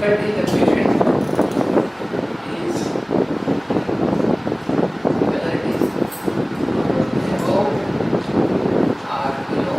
difficulty the patient is whether it is above or below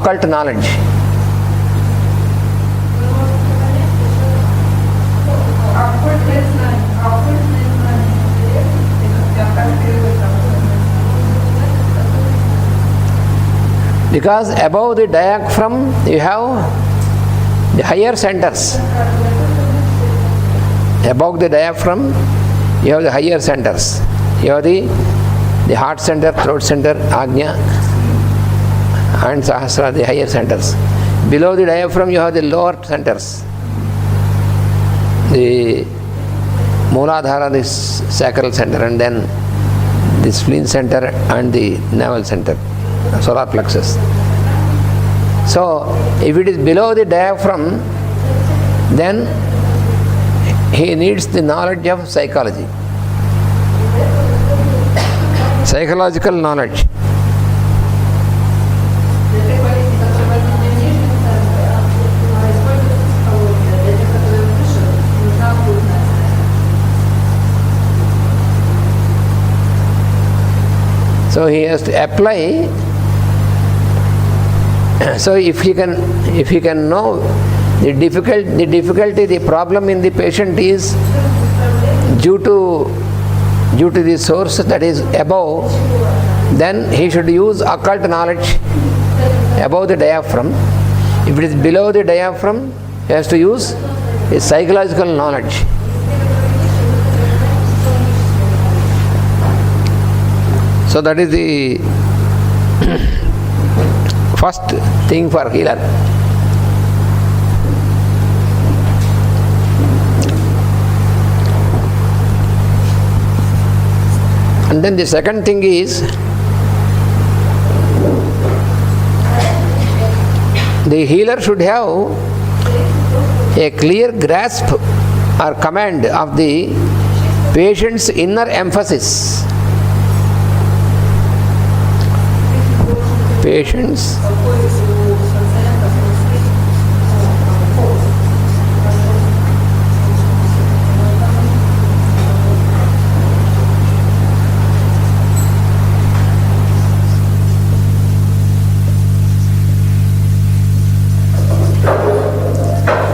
occult knowledge. Because above the diaphragm you have the higher centers. Above the diaphragm you have the higher centers. You have the heart center, throat center, Ajna and Sahasrara, the higher centers. Below the diaphragm you have the lower centers. The Mooladhara, the sacral center, and then the spleen center and the navel center, solar plexus. So, if it is below the diaphragm, then he needs the knowledge of psychology, psychological knowledge. So he has to apply. So if he can know the difficulty, the problem in the patient is due to the source that is above, then he should use occult knowledge above the diaphragm. If it is below the diaphragm, he has to use his psychological knowledge. So that is the first thing for healer. And then the second thing is the healer should have a clear grasp or command of the patient's inner emphasis. Patience,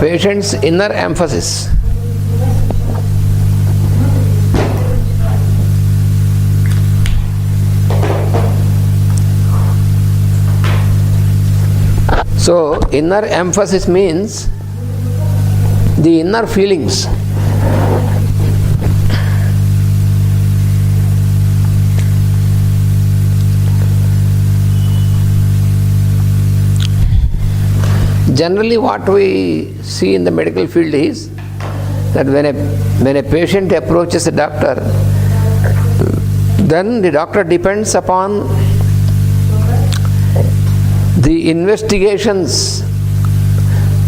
patient's inner emphasis. So, inner emphasis means the inner feelings. Generally, what we see in the medical field is that when a patient approaches a doctor, then the doctor depends upon the investigations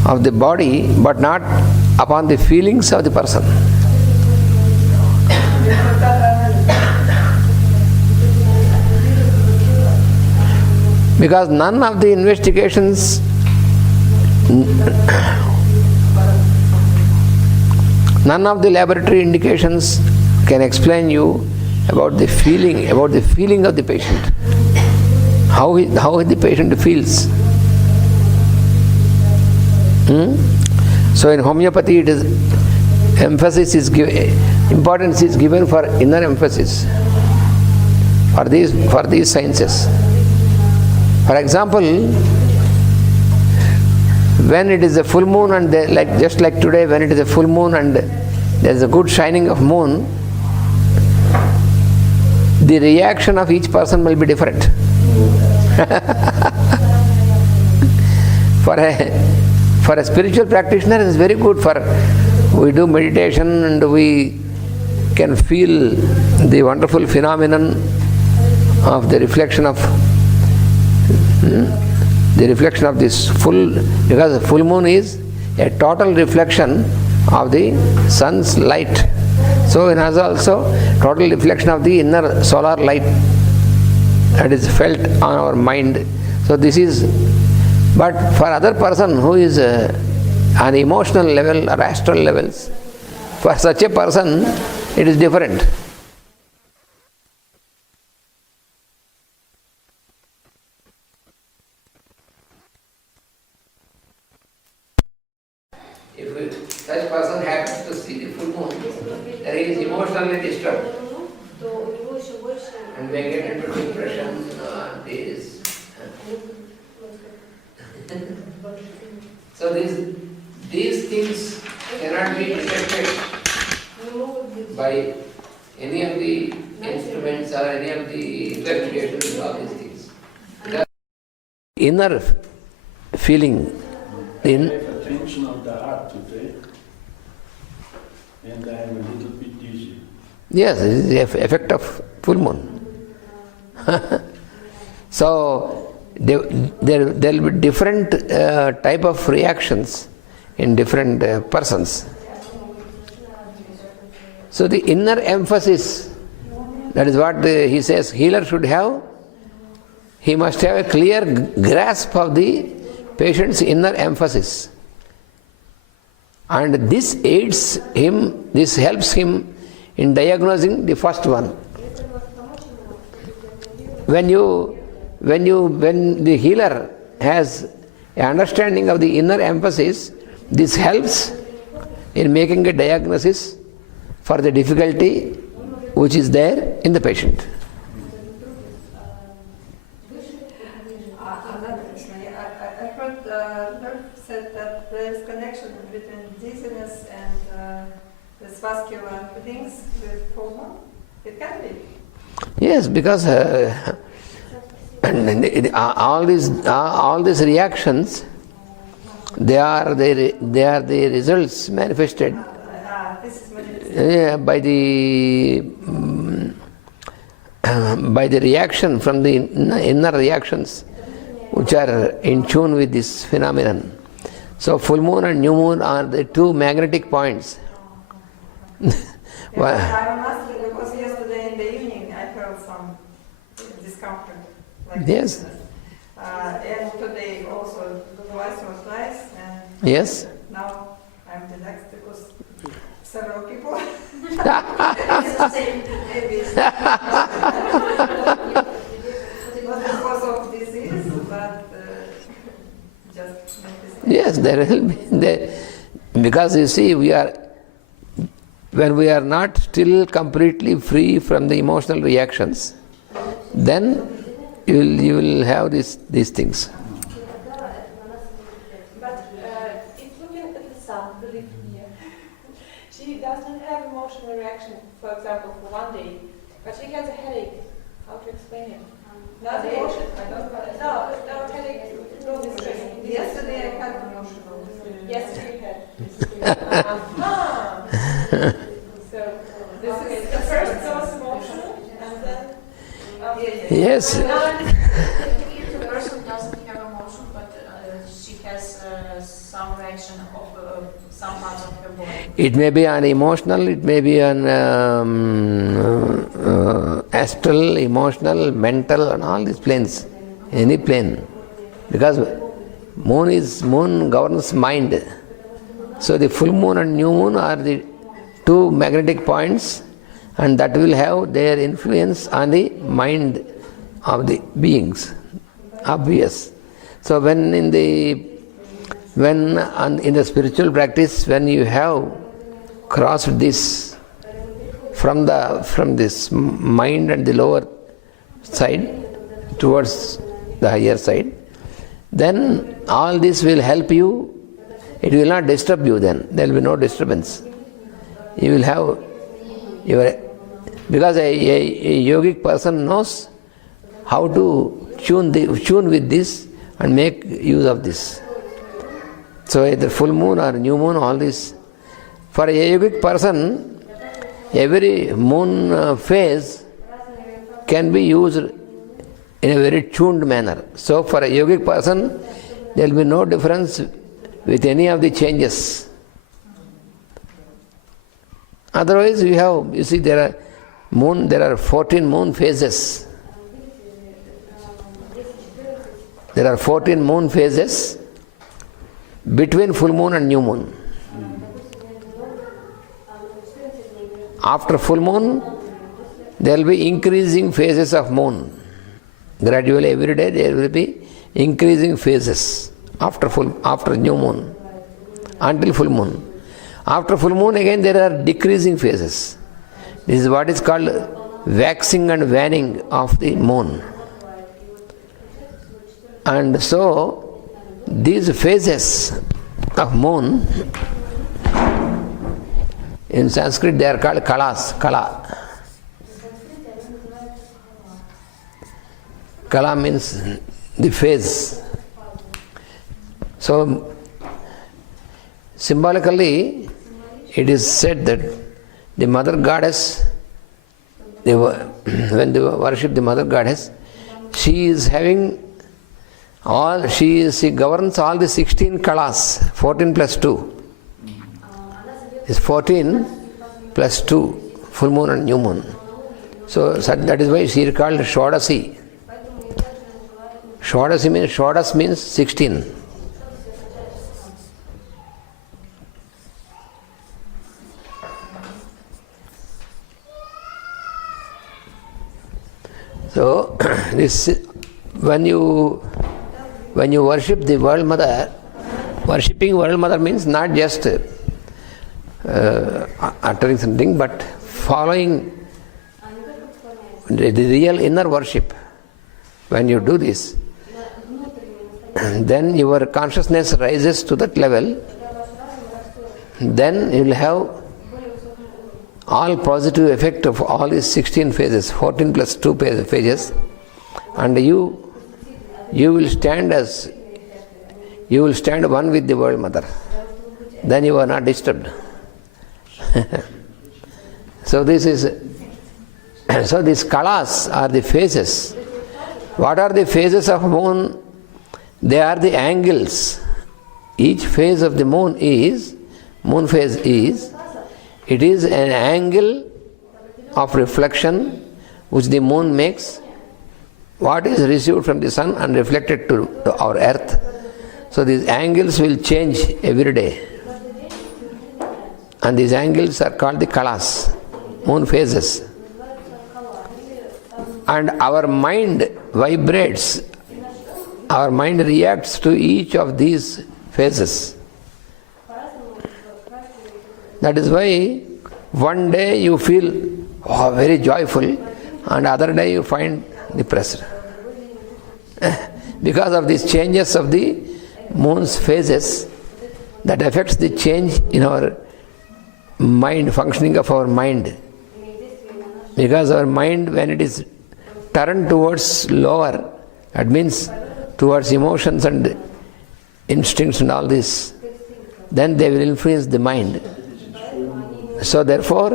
of the body, but not upon the feelings of the person. Because none of the investigations, none of the laboratory indications can explain you about the feeling of the patient. How the patient feels. So in homeopathy, it is importance is given for inner emphasis for these sciences. For example, when it is a full moon and just like today, when it is a full moon and there is a good shining of moon, the reaction of each person will be different. For a spiritual practitioner, it is very good. We do meditation and we can feel the wonderful phenomenon of the reflection of this full, because the full moon is a total reflection of the sun's light. So it has also total reflection of the inner solar light that is felt on our mind. So this is, but for other person who is on emotional level or astral levels, for such a person it is different. If such person happens to see the full moon, then he is emotionally disturbed and may get into depression or this. So these things cannot be detected by any of the instruments or any of the investigations, all these things. Inner feeling. Attention of the heart today, and I am a little bit dizzy. Yes, this is the effect of full moon. So there will be different type of reactions in different persons. So the inner emphasis, that is what he says healer should have. He must have a clear grasp of the patient's inner emphasis. And this aids him, this helps him in diagnosing the first one. When the healer has an understanding of the inner emphasis, this helps in making a diagnosis for the difficulty which is there in the patient. Said that there is connection between dizziness and this vascular things with full moon. It can be. Yes, because all these reactions, they are the results manifested by the reaction from the inner reactions, which are in tune with this phenomenon. So full moon and new moon are the two magnetic points. I'm asking because yesterday in the evening I felt some discomfort. Like yes. And today also twice was nice. And yes. Now I'm relaxed because several people. Not because of disease, but just yes, there will be. Because you see, when we are not still completely free from the emotional reactions, then you will have these things. But if looking at the sun, the live here, she doesn't have emotional reaction, for example, for one day, but she has a headache. How to explain it? Not emotion. No, headache. Yesterday I had emotional. Yesterday you had. So this is the first dose emotional, and then. Yes. If the person doesn't have emotion, but she has some reaction of some parts of her body. It may be an emotional, it may be an astral, emotional, mental, and all these planes. Any plane. Because moon governs mind. So the full moon and new moon are the two magnetic points, and that will have their influence on the mind of the beings. Obvious. So in the spiritual practice, when you have crossed this from this mind and the lower side towards the higher side, then all this will help you. It will not disturb you then. There will be no disturbance. You will have because a yogic person knows how to tune with this and make use of this. So either full moon or new moon, all this. For a yogic person, every moon phase can be used in a very tuned manner. So for a yogic person, there will be no difference with any of the changes. Otherwise, you see there are 14 moon phases. There are 14 moon phases between full moon and new moon. After full moon, there will be increasing phases of moon. Gradually, every day there will be increasing phases after new moon until full moon. After full moon, again there are decreasing phases. This is what is called waxing and waning of the moon. And so, these phases of moon, in Sanskrit they are called kalas, kala. Kala means the phase. So, symbolically, it is said that the mother goddess, when they worship the mother goddess, she governs all the 16 kalas, 14 plus 2. It's 14 plus 2, full moon and new moon. So that is why she is called Shodasi. Shodas means 16. So when you worship the World Mother, worshipping World Mother means not just uttering something, but following the real inner worship. When you do this, then your consciousness rises to that level. Then you will have all positive effect of all these 16 phases, 14 plus 2 phases, and you will stand one with the World Mother. Then you are not disturbed. So these kalas are the phases. What are the phases of moon? They are the angles. Each phase of the moon phase is an angle of reflection which the moon makes, what is received from the sun and reflected to our earth. So these angles will change every day. And these angles are called the kalas, moon phases. And our mind vibrates, our mind reacts to each of these phases. That is why one day you feel very joyful and other day you find depressed. Because of these changes of the moon's phases, that affects the change in our mind, functioning of our mind. Because our mind, when it is turned towards lower, that means towards emotions and instincts and all this, then they will influence the mind. So therefore,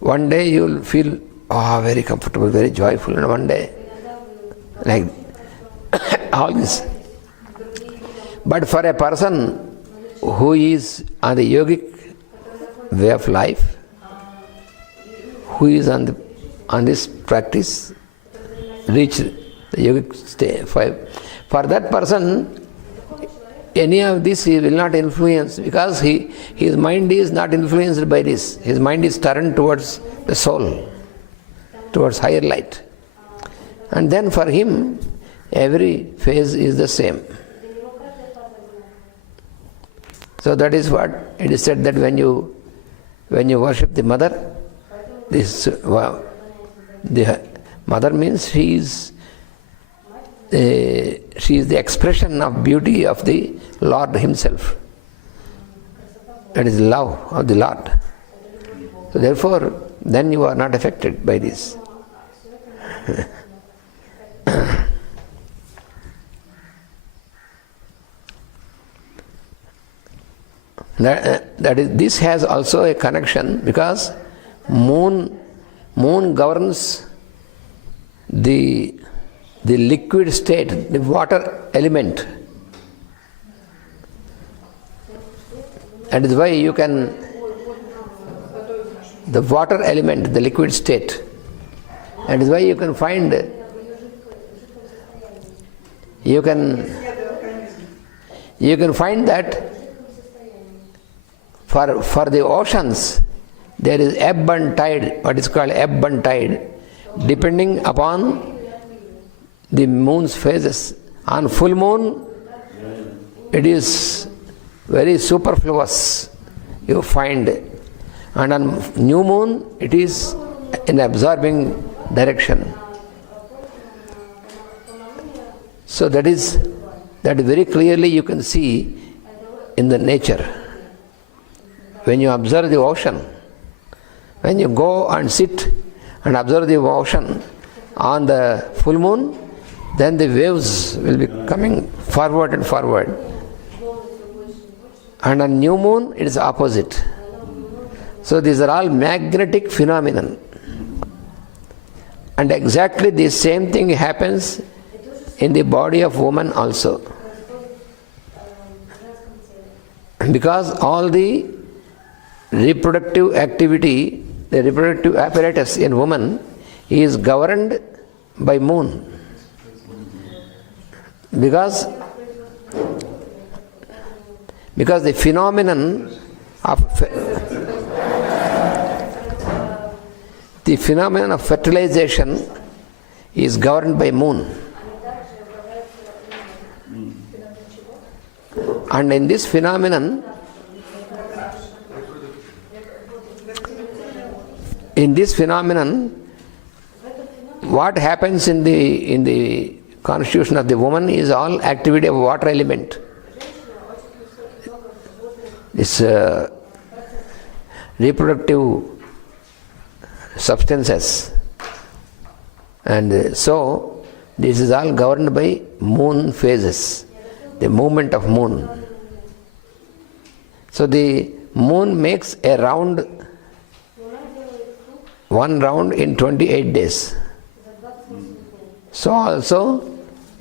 one day you will feel very comfortable, very joyful, and one day like all this. But for a person who is on the yogic way of life, who is on this practice, reach the yogic state, for that person, any of this he will not influence, because his mind is not influenced by this. His mind is turned towards the soul, towards higher light. And then for him, every phase is the same. So that is what it is said, that when you worship the mother, the mother means she is she is the expression of beauty of the Lord Himself. That is love of the Lord. So therefore, then you are not affected by this. This has also a connection because moon governs the liquid state, the water element. That is why you can, the water element, the liquid state. That is why you can find, you can find that for the oceans, there is ebb and tide, what is called ebb and tide, depending upon the moon's phases. On full moon, it is very superfluous, you find. And on new moon, it is in absorbing direction. So that very clearly you can see in the nature. When you observe the ocean, when you go and sit and observe the ocean on the full moon, then the waves will be coming forward and forward. And on new moon, it is opposite. So these are all magnetic phenomenon. And exactly the same thing happens in the body of woman also. Because all the reproductive activity, the reproductive apparatus in woman is governed by moon. Because the phenomenon of fertilization is governed by moon. And in this phenomenon, what happens in the constitution of the woman is all activity of water element. This reproductive substances. And so, this is all governed by moon phases, the movement of moon. So the moon makes a round, one round in 28 days. So also,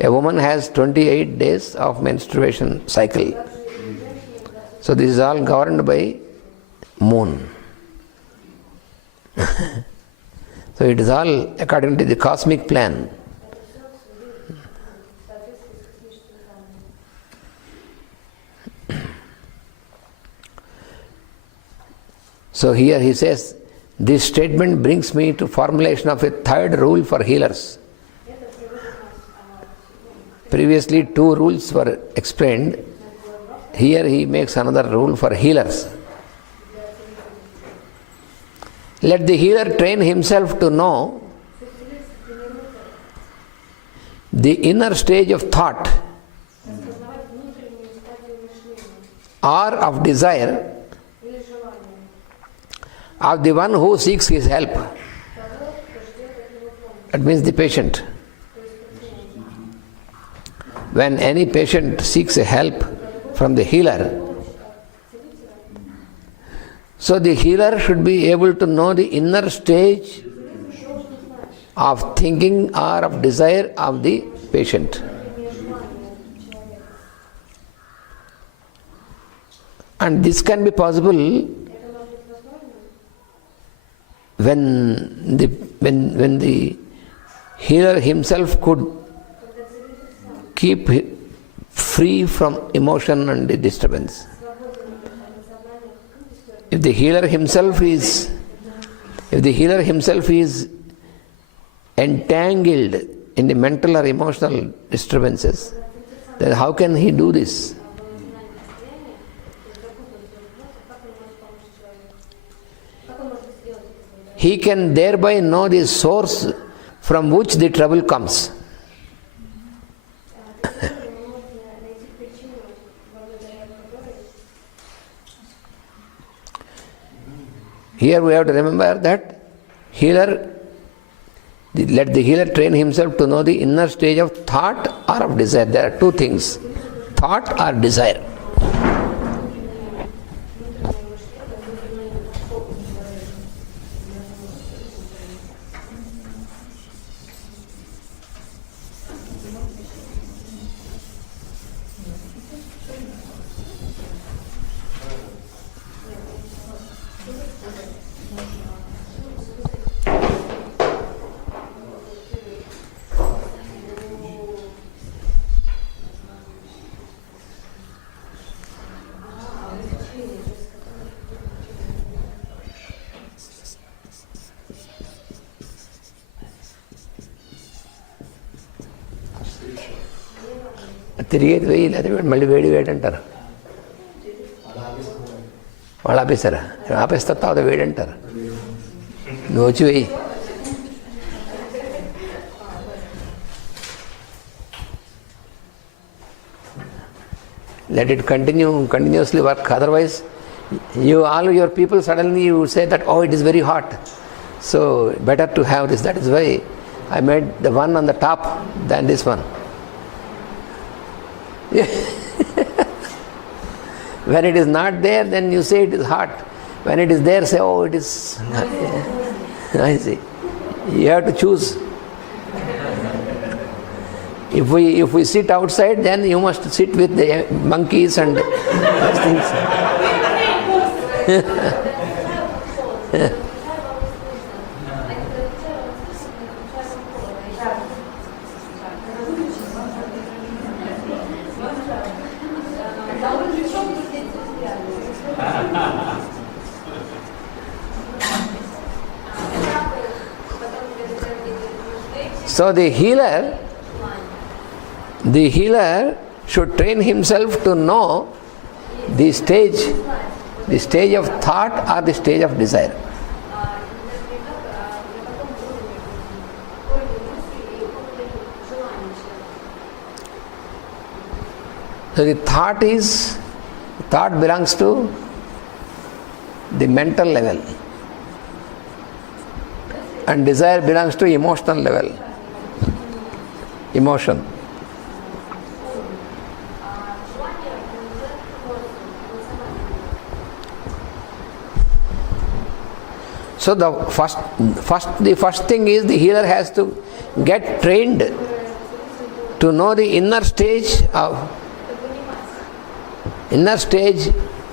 a woman has 28 days of menstruation cycle. So this is all governed by moon. So it is all according to the cosmic plan. So here he says, this statement brings me to formulation of a third rule for healers. Previously 2 rules were explained. Here he makes another rule for healers. Let the healer train himself to know the inner stage of thought or of desire of the one who seeks his help. That means the patient. When any patient seeks a help from the healer, so the healer should be able to know the inner stage of thinking or of desire of the patient. And this can be possible when the healer himself could keep free from emotion and disturbance. If the healer himself is entangled in the mental or emotional disturbances, then how can he do this? He can thereby know the source from which the trouble comes. Here we have to remember that let the healer train himself to know the inner stage of thought or of desire. There are two things, thought or desire. తిరిగేది వెయ్యి లేదా మళ్ళీ వేడి వేడి అంటారు. వాళ్ళు ఆపేస్తారా? ఆపేస్తా తర్వాత వేడి అంటారు. నువ్వు వచ్చి వెయ్యి. Let it continuously work. Otherwise, all your people suddenly you say that, oh, it is very hot. So better to have this. That is why I made the one on the top than this one. When it is not there, then you say it is hot. When it is there, say, oh, it is. I see. You have to choose. If we sit outside, then you must sit with the monkeys and those things. So the healer should train himself to know the stage of thought or the stage of desire. So the thought belongs to the mental level, and desire belongs to emotional level. Emotion. So the first thing is the healer has to get trained to know the inner stage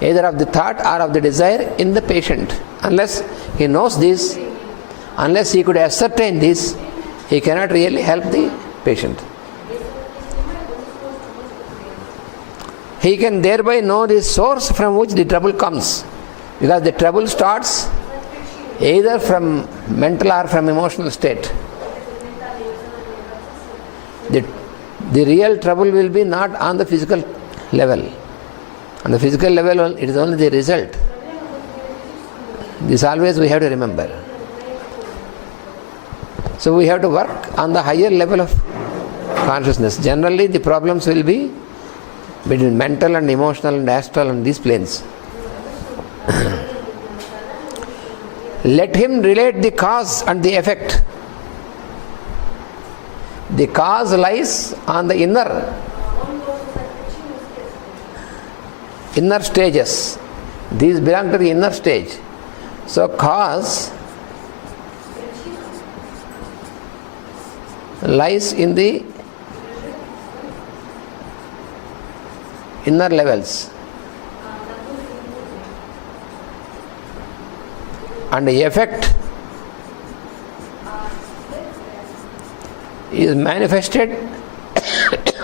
either of the thought or of the desire in the patient. Unless he knows this, unless he could ascertain this, he cannot really help the patient. He can thereby know the source from which the trouble comes, because the trouble starts either from mental or from emotional state. The real trouble will be not on the physical level. On the physical level, it is only the result. This always we have to remember. So we have to work on the higher level of consciousness. Generally, the problems will be between mental and emotional and astral and these planes. Let him relate the cause and the effect. The cause lies on the inner stages. These belong to the inner stage. So cause lies in the inner levels, and the effect is manifested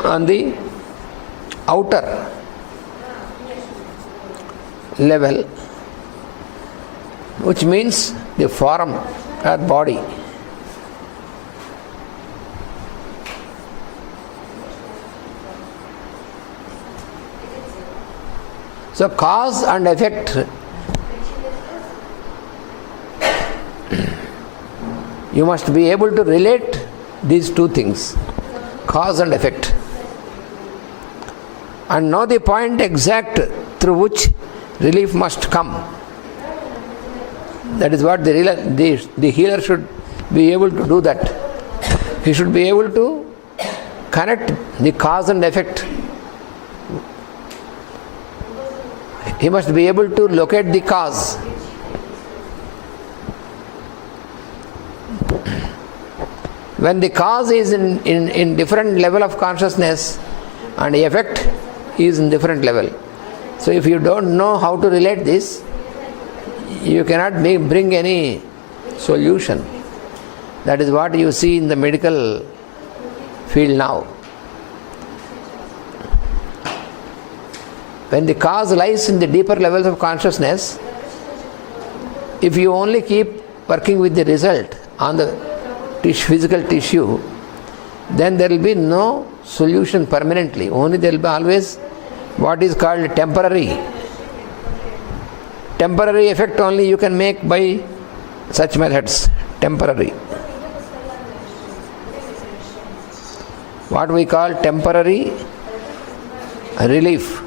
on the outer level, which means the form or body. So cause and effect, you must be able to relate these two things, cause and effect, and know the point exact through which relief must come. That is what the healer should be able to do that. He should be able to connect the cause and effect. He must be able to locate the cause. When the cause is in different level of consciousness and the effect is in different level. So if you don't know how to relate this, you cannot bring any solution. That is what you see in the medical field now. When the cause lies in the deeper levels of consciousness, if you only keep working with the result on the physical tissue, then there will be no solution permanently. Only there will be always what is called temporary effect only you can make by such methods. Temporary. What we call temporary relief.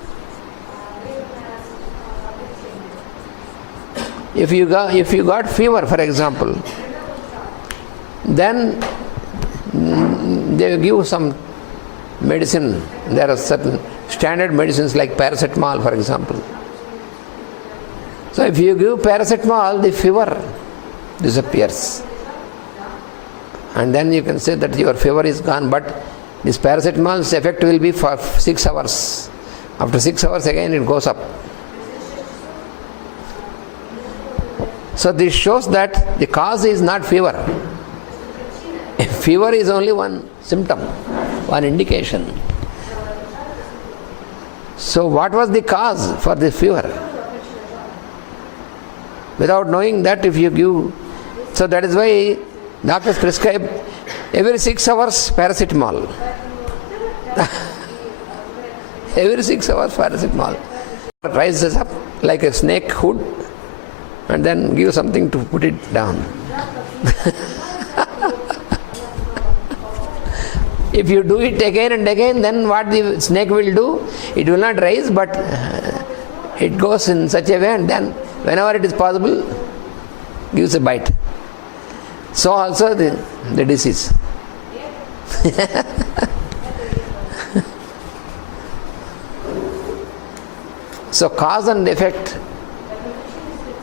If you got fever, for example, then they give some medicine. There are certain standard medicines like paracetamol, for example. So if you give paracetamol, the fever disappears. And then you can say that your fever is gone, but this paracetamol's effect will be for 6 hours. After 6 hours again it goes up. So this shows that the cause is not fever. Fever is only one symptom, one indication. So what was the cause for the fever? Without knowing that, if you give, so that is why doctors prescribe every 6 hours paracetamol. Every 6 hours paracetamol. Rises up like a snake hood and then give something to put it down. If you do it again and again, then what the snake will do? It will not rise, but it goes in such a way, and then whenever it is possible, gives a bite. So also the disease. So cause and effect,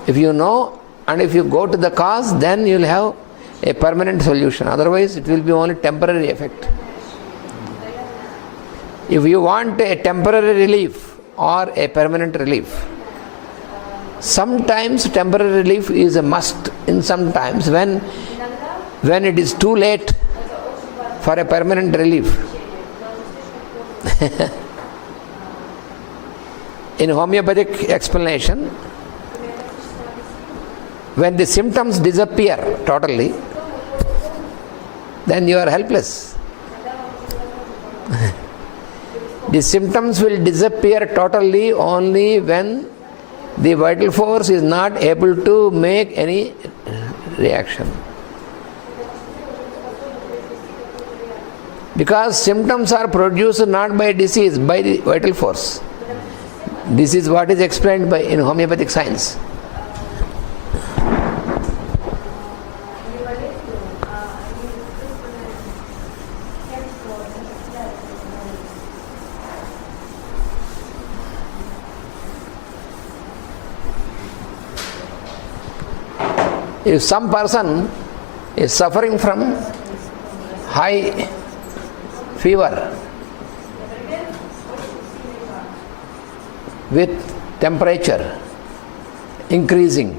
if you know and if you go to the cause, then you will have a permanent solution. Otherwise it will be only temporary effect. If you want a temporary relief or a permanent relief, sometimes temporary relief is a must. In some times when it is too late for a permanent relief. In homeopathic explanation, when the symptoms disappear totally, then you are helpless. The symptoms will disappear totally only when the vital force is not able to make any reaction. Because symptoms are produced not by disease, by the vital force. This is what is explained by in homeopathic science. If some person is suffering from high fever with temperature increasing,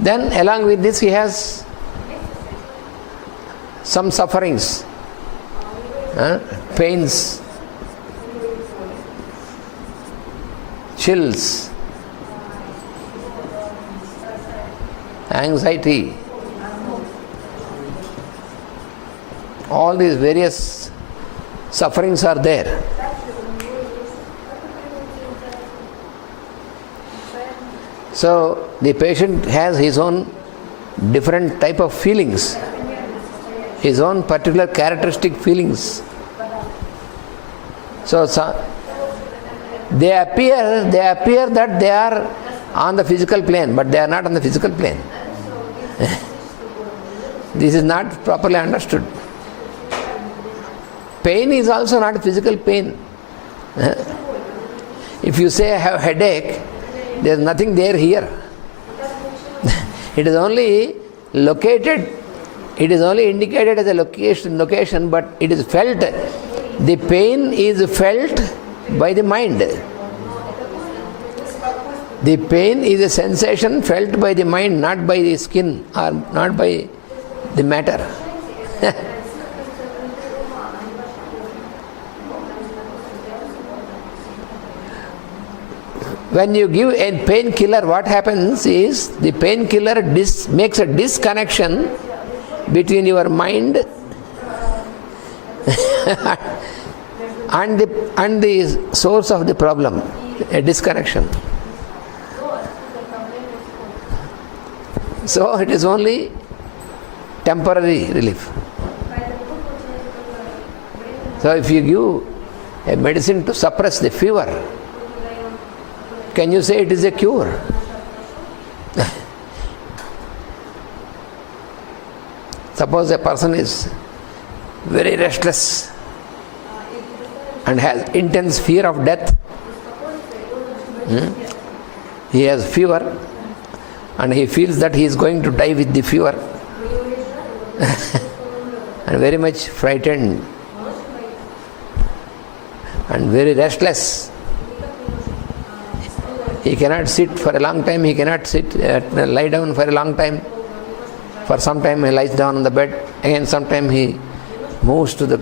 then along with this he has some sufferings, pains, chills, anxiety, all these various sufferings are there. So the patient has his own different type of feelings, his own particular characteristic feelings. So they appear that they are on the physical plane, but they are not on the physical plane. This is not properly understood. Pain is also not physical pain. If you say I have headache, there is nothing there here. It is only located, it is only indicated as a location, but it is felt. The pain is felt by the mind. The pain is a sensation felt by the mind, not by the skin or not by the matter. When you give a painkiller, what happens is the painkiller makes a disconnection between your mind and the source of the problem, a disconnection. So it is only temporary relief. So if you give a medicine to suppress the fever, can you say it is a cure? Suppose a person is very restless and has intense fear of death. He has fever and he feels that he is going to die with the fever and very much frightened and very restless. He cannot sit for a long time, he cannot lie down for a long time. For some time he lies down on the bed, again sometime he moves to the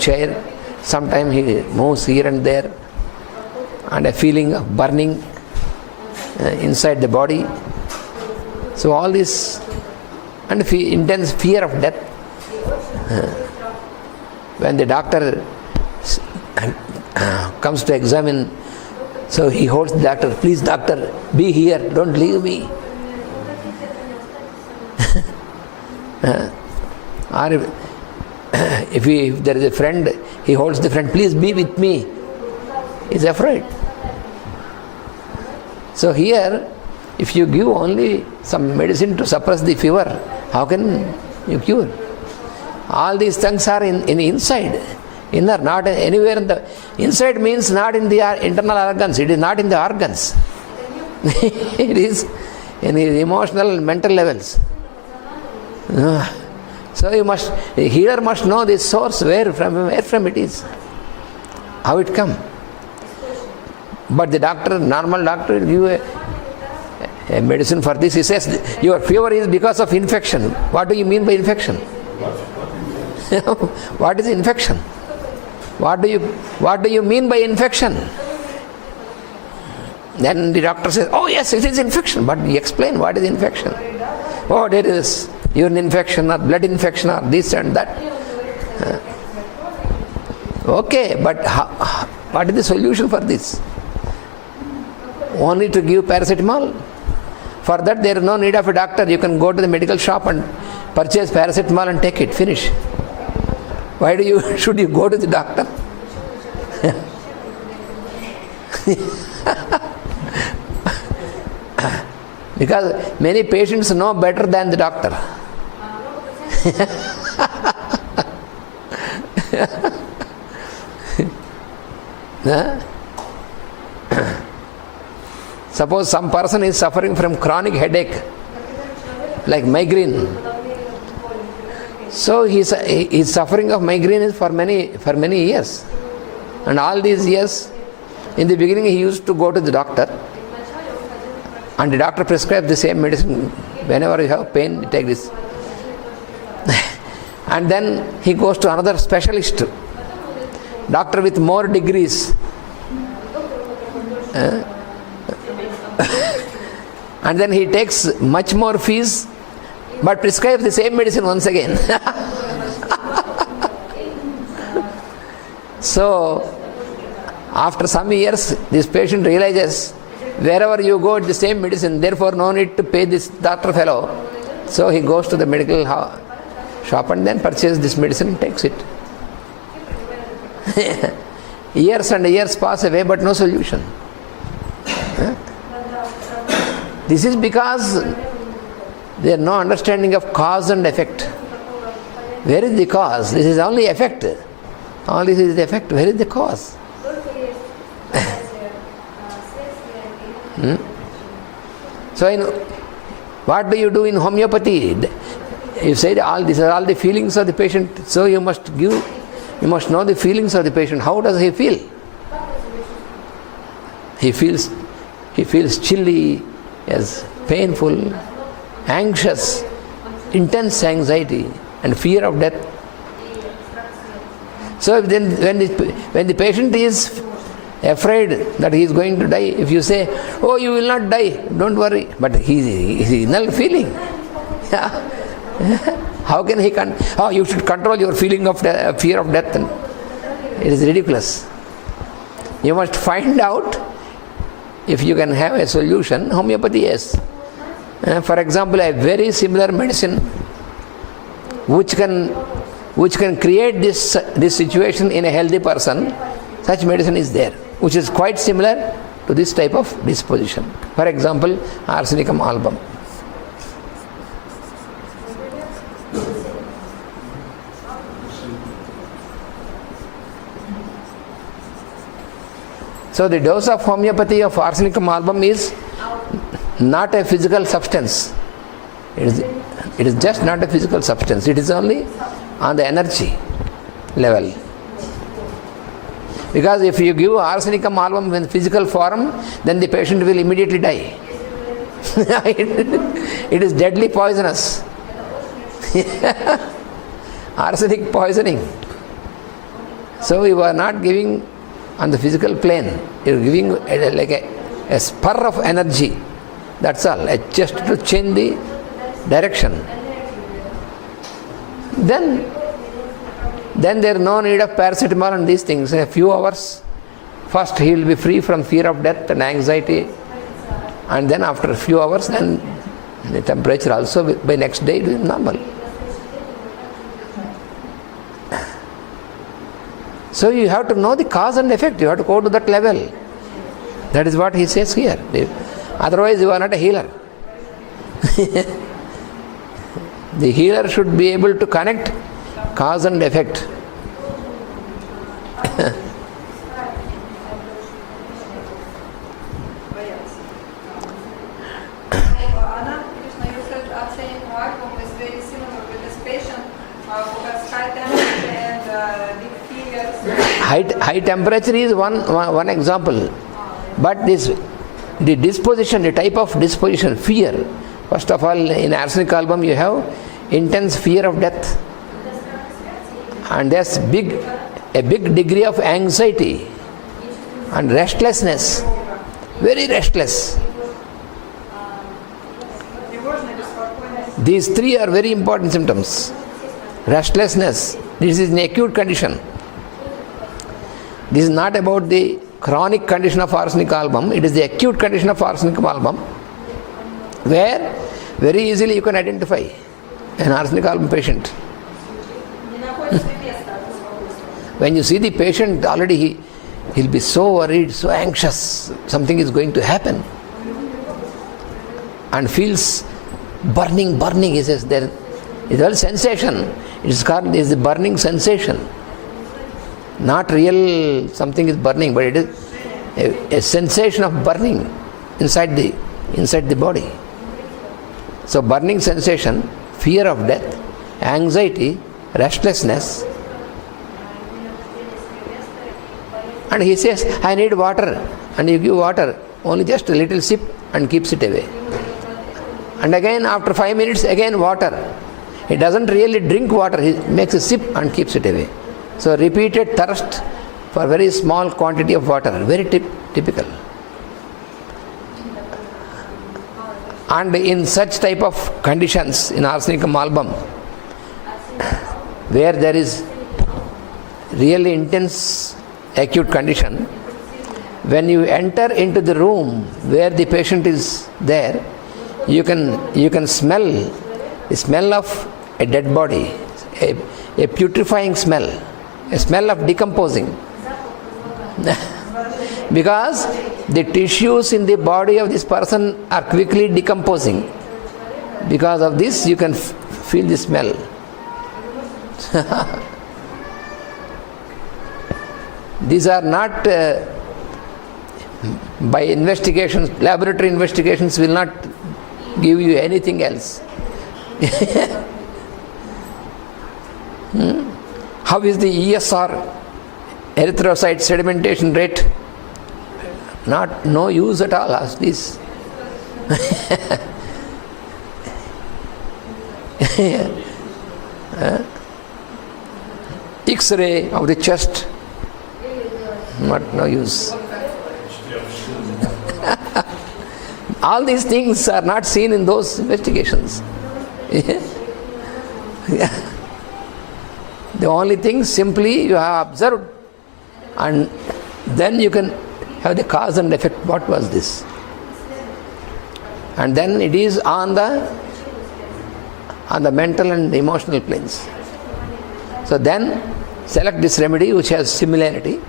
chair, sometime he moves here and there, and a feeling of burning inside the body. So all this, and intense fear of death. When the doctor comes to examine, so he holds the doctor, please doctor, be here, don't leave me. Or if there is a friend, he holds the friend, please be with me. He's afraid. So here, if you give only some medicine to suppress the fever, how can you cure? All these things are in inside. Inner, not anywhere in the inside means not in the internal organs, it is not in the organs. It is in the emotional and mental levels. So the healer must know the source, where from it is, how it come. But the doctor, normal doctor, will give a medicine for this. He says your fever is because of infection. What do you mean by infection? What is infection? What do you mean by infection? Then the doctor says, oh yes, it is infection. But you explain what is infection. Oh, there is urine infection or blood infection or this and that. Okay, but what is the solution for this? Only to give paracetamol? For that there is no need of a doctor. You can go to the medical shop and purchase paracetamol and take it. Finish. Why should you go to the doctor? Because many patients know better than the doctor. Suppose some person is suffering from chronic headache, like migraine. So he is suffering of migraine for many years. And all these years, in the beginning he used to go to the doctor. And the doctor prescribes the same medicine. Whenever you have pain, you take this. And then he goes to another specialist, doctor with more degrees. And then he takes much more fees, but prescribes the same medicine once again. So, after some years, this patient realizes, wherever you go, it's the same medicine, therefore no need to pay this doctor fellow. So he goes to the medical shop and then purchases this medicine and takes it. Years and years pass away, but no solution. This is because there is no understanding of cause and effect. Where is the cause? This is only effect. All this is the effect. Where is the cause? So, what do you do in homeopathy? You said these are all the feelings of the patient. So you must know the feelings of the patient. How does he feel? He feels chilly, yes, painful, anxious, intense anxiety and fear of death. So then when the patient is afraid that he is going to die, if you say, oh, you will not die, don't worry, but he is not feeling. How can he you should control your feeling of fear of death. It is ridiculous. You must find out if you can have a solution. Homeopathy, yes. For example, a very similar medicine which can create this situation in a healthy person, such medicine is there, which is quite similar to this type of disposition. For example, arsenicum album. So the dose of homeopathy of arsenicum album is not a physical substance. It is just not a physical substance. It is only on the energy level. Because if you give arsenicum album in physical form, then the patient will immediately die. It is deadly poisonous. Arsenic poisoning. So you are not giving on the physical plane. You are giving like a spur of energy. That's all. Just to change the direction. Then there is no need of paracetamol and these things. In a few hours, first he will be free from fear of death and anxiety, and then after a few hours, then the temperature also by next day it will be normal. So you have to know the cause and effect. You have to go to that level. That is what he says here. Otherwise you are not a healer. The healer should be able to connect cause and effect. Ananta, Krishna, you said arsenicum album is very similar with this patient who has high temperature and big fevers. High temperature is one example. But the disposition, the type of disposition, fear. First of all, in arsenic album you have intense fear of death. And there's a big degree of anxiety and restlessness. Very restless. These three are very important symptoms. Restlessness. This is an acute condition. This is not about the chronic condition of arsenic album. It is the acute condition of arsenic album, where very easily you can identify an arsenic album patient. When you see the patient, already he'll be so worried, so anxious, something is going to happen, and feels burning. He says there is a sensation. It is the burning sensation. Not real something is burning, but it is a sensation of burning inside the body. So burning sensation, fear of death, anxiety, restlessness. And he says, I need water. And you give water, only just a little sip and keeps it away. And again after 5 minutes, again water. He doesn't really drink water, he makes a sip and keeps it away. So repeated thirst for very small quantity of water, very typical. And in such type of conditions in arsenicum album, where there is really intense acute condition, when you enter into the room where the patient is there, you can smell the smell of a dead body, a putrefying smell, a smell of decomposing. Because the tissues in the body of this person are quickly decomposing. Because of this, you can feel the smell. These are not by investigations, laboratory investigations will not give you anything else. How is the ESR, erythrocyte sedimentation rate? No use at all. Ask this. X-ray of the chest, no use. All these things are not seen in those investigations. The only thing simply you have observed, and then you can have the cause and effect. What was this? And then it is on the mental and emotional planes. So then select this remedy which has similarity,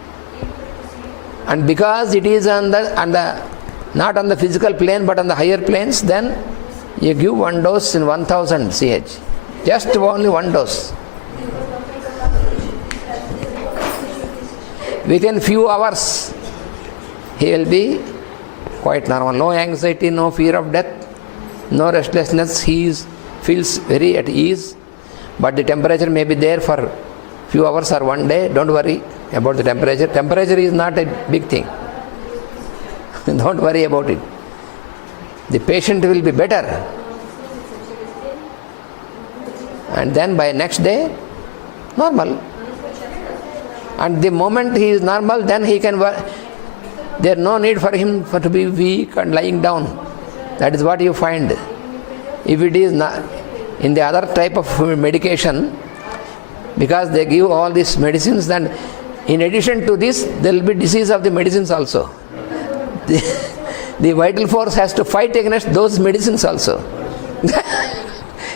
and because it is on the not on the physical plane but on the higher planes, then you give one dose in 1000 CH. Just only one dose. Within few hours he will be quite normal. No anxiety, no fear of death, no restlessness. He feels very at ease, but the temperature may be there for few hours or one day. Don't worry about the temperature. Temperature is not a big thing. Don't worry about it. The patient will be better, and then by next day normal. And the moment he is normal, then he can work. There is no need for him to be weak and lying down. That is what you find. If it is not in the other type of medication, because they give all these medicines, then in addition to this, there will be disease of the medicines also. The vital force has to fight against those medicines also.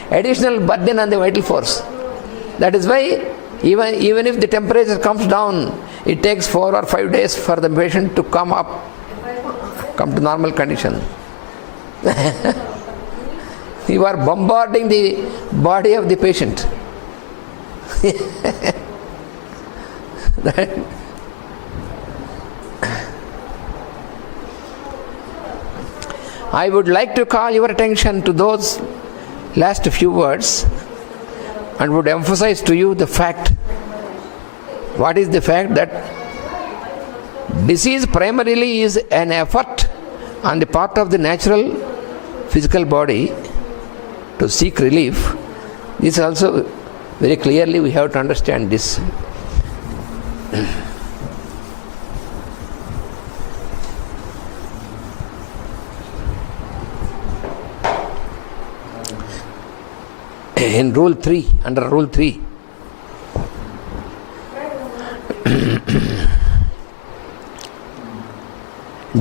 Additional burden on the vital force. That is why even if the temperature comes down, it takes 4 or 5 days for the patient to come to normal condition. You are bombarding the body of the patient. I would like to call your attention to those last few words and would emphasize to you the fact. What is the fact? That disease primarily is an effort on the part of the natural physical body to seek relief. This also very clearly we have to understand this. In rule 3, under rule 3,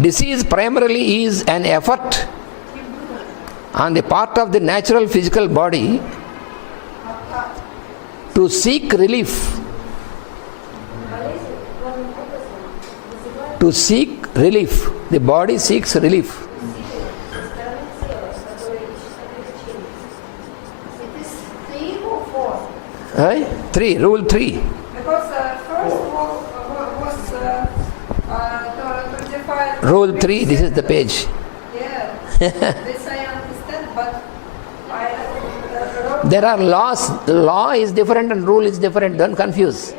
disease primarily is an effort on the part of the natural physical body to seek relief. To seek relief. The body seeks relief. Rule 3. Because first rule was to define. Rule 3, this is the page. Yeah, this I understand, but There are laws. Law is different and rule is different. Don't confuse.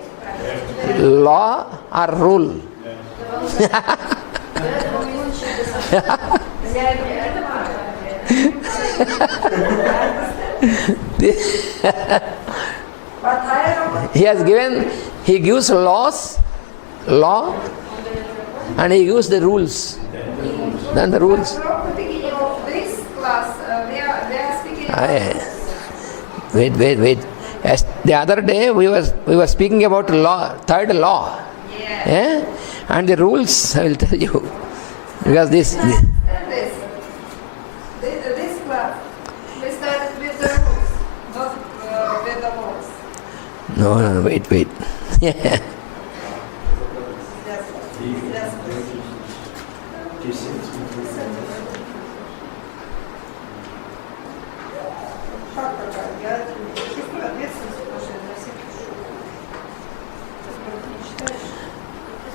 Law or rule. He gives law, and he gives the rules. Then the rules. From the beginning of this class, we are speaking. Wait. As the other day we were speaking about law, third law. Yeah. And the rules I will tell you. Because this This class, we started with the rules, not with the laws. No, wait. The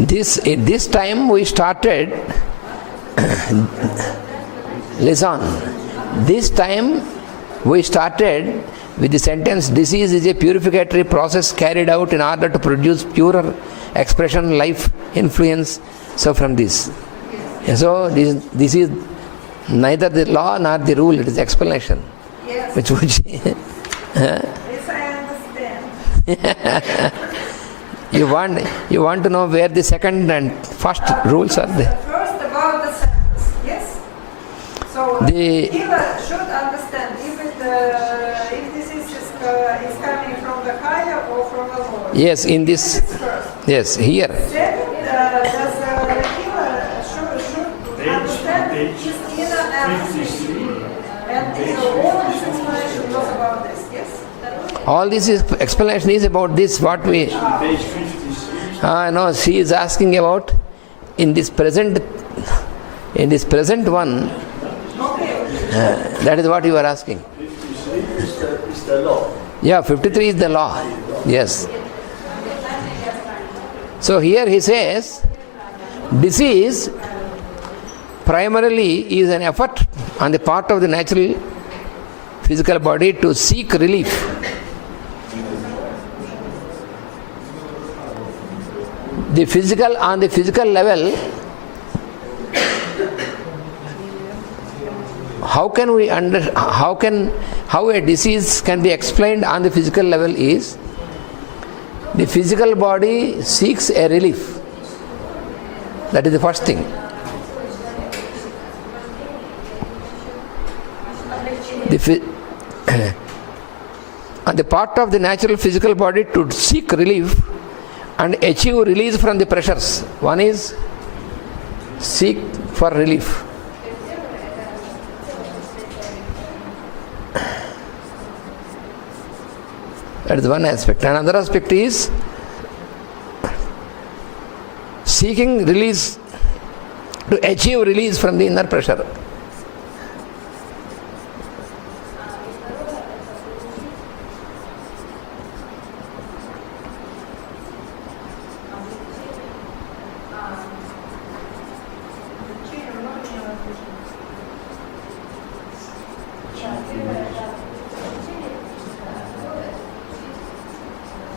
This time we started, listen, this time we started with the sentence, disease is a purificatory process carried out in order to produce purer expression, life, influence. So from this. So this is neither the law nor the rule, it is explanation. Yes. Which This I understand. you want to know where the second and first rules are there. First about the sentence, yes? So The- healer should understand if this is coming from the higher or from the lower. Yes, in this, First. yes, here. Second, does the healer should understand his inner empathy. And all this explanation was about this, yes? All this is explanation is about this, what we... Page 53. No, she is asking about in this present one, that is what you are asking. 53 is the law. Yeah, 53 is the law. Yes. So here he says, disease primarily is an effort on the part of the natural physical body to seek relief. On the physical level, how a disease can be explained on the physical level is, the physical body seeks a relief. That is the first thing. On the part of the natural physical body to seek relief and achieve release from the pressures. One is seek for relief. That is one aspect. Another aspect is seeking release, to achieve release from the inner pressure.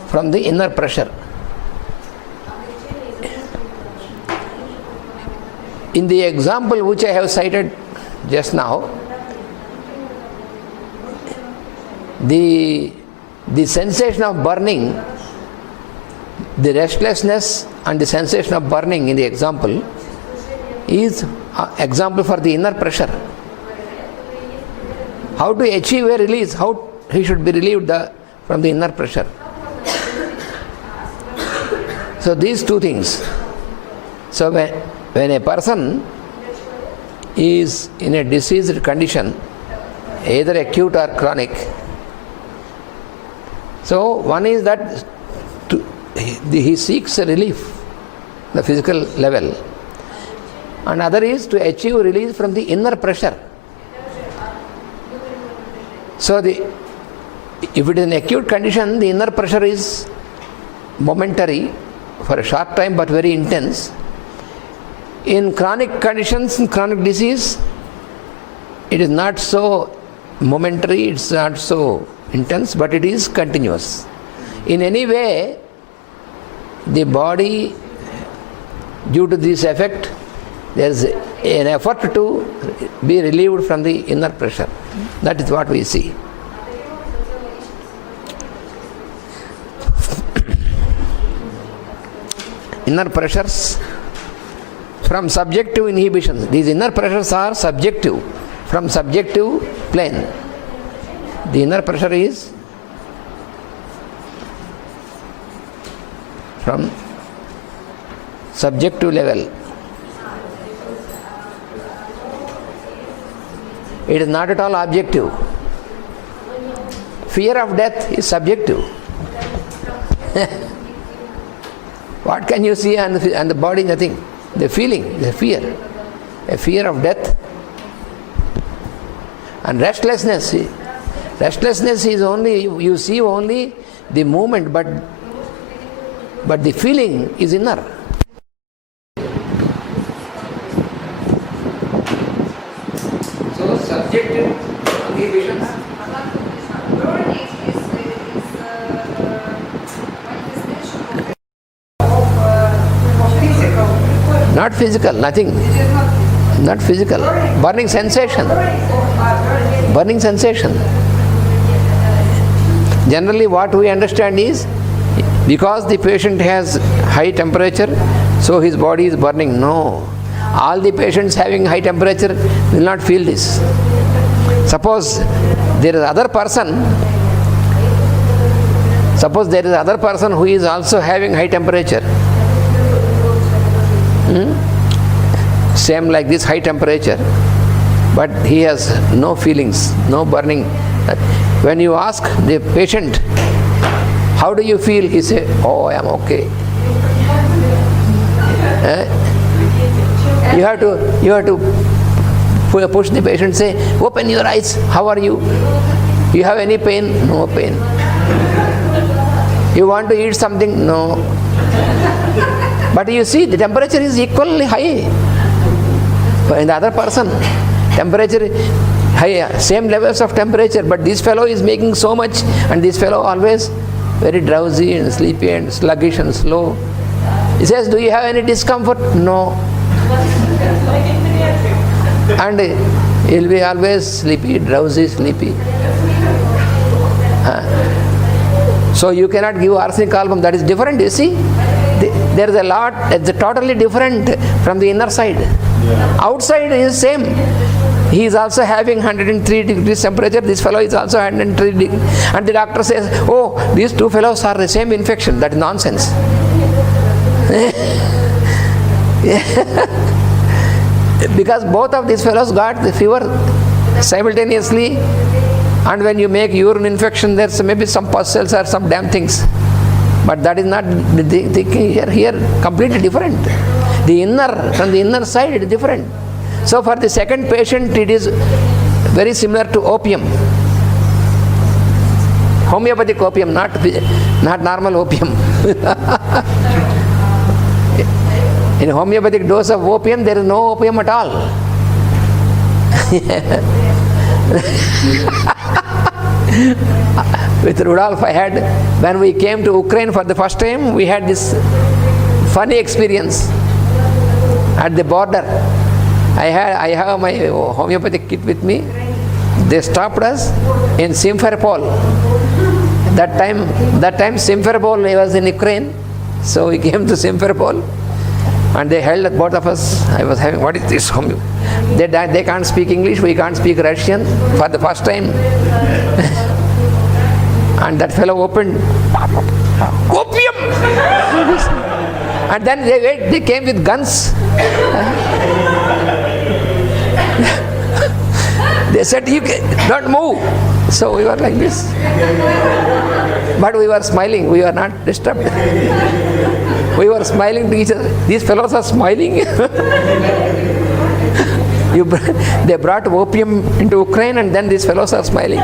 From the inner pressure. In the example which I have cited just now, the sensation of burning, the restlessness and the sensation of burning in the example is an example for the inner pressure. How to achieve a release, how he should be relieved from the inner pressure. So these two things. So when a person is in a diseased condition, either acute or chronic, so one is that he seeks a relief, the physical level, and other is to achieve release from the inner pressure. So if it is an acute condition, the inner pressure is momentary, for a short time but very intense. In chronic conditions, in chronic disease, it is not so momentary, it's not so intense, but it is continuous. In any way, the body, due to this effect, there is an effort to be relieved from the inner pressure. That is what we see. Inner pressures from subjective inhibitions. These inner pressures are subjective, from subjective plane. The inner pressure is from subjective level. It is not at all objective. Fear of death is subjective. What can you see on the body? Nothing. The feeling, the fear. a fear of death. And restlessness is only, you see only the movement, but the feeling is inner. So subjective inhibitions. Burning is manifestation of physical. Not physical, nothing. It is Not physical. Burning sensation. Burning sensation. Generally what we understand is, because the patient has high temperature, so his body is burning. No. All the patients having high temperature will not feel this. Suppose there is other person who is also having high temperature. Same like this, high temperature, but he has no feelings, no burning. When you ask the patient, how do you feel? He say, oh, I am okay. You have to push the patient, say, open your eyes, how are you? You have any pain? No pain. You want to eat something? No. But you see, the temperature is equally high. But in the other person, temperature high, same levels of temperature, but this fellow is making so much, and this fellow always very drowsy and sleepy and sluggish and slow. He says, do you have any discomfort? No. And he'll be always sleepy, drowsy, sleepy. So you cannot give arsenic album. That is different, you see. There is a lot, it's totally different from the inner side. Outside is same. He is also having 103 degrees temperature. This fellow is also 103 degrees. And the doctor says, oh, these two fellows are the same infection. That is nonsense. Because both of these fellows got the fever simultaneously, and when you make urine infection, there's maybe some pus cells or some damn things. But that is not the here completely different. The inner, from the inner side, it is different. So for the second patient, it is very similar to opium. Homeopathic opium, not normal opium. In homeopathic dose of opium, there is no opium at all. With Rudolph, when we came to Ukraine for the first time, we had this funny experience at the border. I have my homeopathic kit with me. They stopped us in Simferopol. That time Simferopol was in Ukraine, so we came to Simferopol, and they held both of us. I was having, what is this? They can't speak English, we can't speak Russian for the first time. And that fellow opened, opium! And then they came with guns. They said, you don't move. So we were like this. But we were smiling, we were not disturbed. We were smiling to each other. These fellows are smiling. They brought opium into Ukraine, and then these fellows are smiling.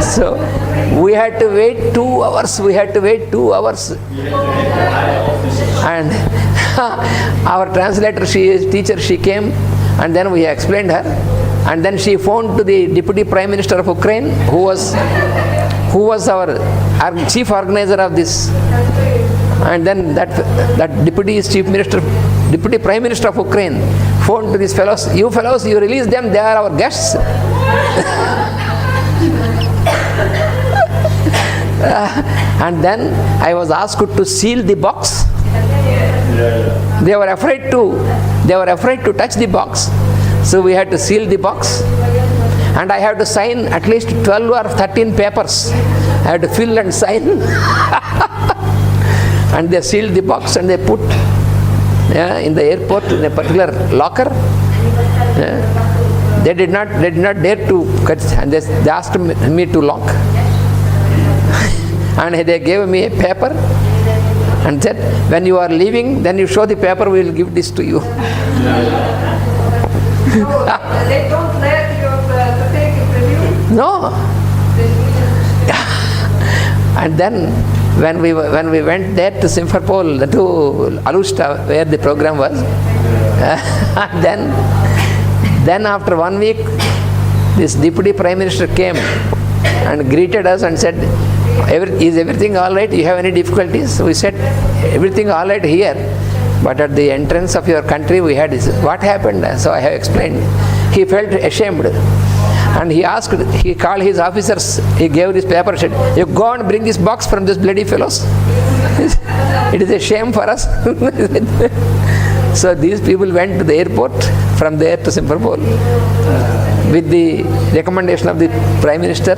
So we had to wait 2 hours. And our translator, teacher, she came, and then we explained her. And then she phoned to the Deputy Prime Minister of Ukraine, who was our chief organizer of this. And then that Deputy Prime Minister of Ukraine phoned to these fellows, you release them, they are our guests. And then I was asked to seal the box. They were afraid to touch the box. So we had to seal the box. And I had to sign at least 12 or 13 papers. I had to fill and sign. And they sealed the box and they put in the airport in a particular locker. They did not dare to cut, and they asked me to lock. And they gave me a paper and said, when you are leaving, then you show the paper, we will give this to you. So they don't let you to take a preview. No. And then when we went there to Simferopol, to Alushta, where the program was, then after 1 week, this Deputy Prime Minister came and greeted us and said, is everything all right? You have any difficulties? We said, everything all right here, but at the entrance of your country we had this. What happened? So I have explained. He felt ashamed. And he called his officers, he gave this paper, said, you go and bring this box from these bloody fellows. It is a shame for us. So these people went to the airport, from there to Simferopol, with the recommendation of the Prime Minister.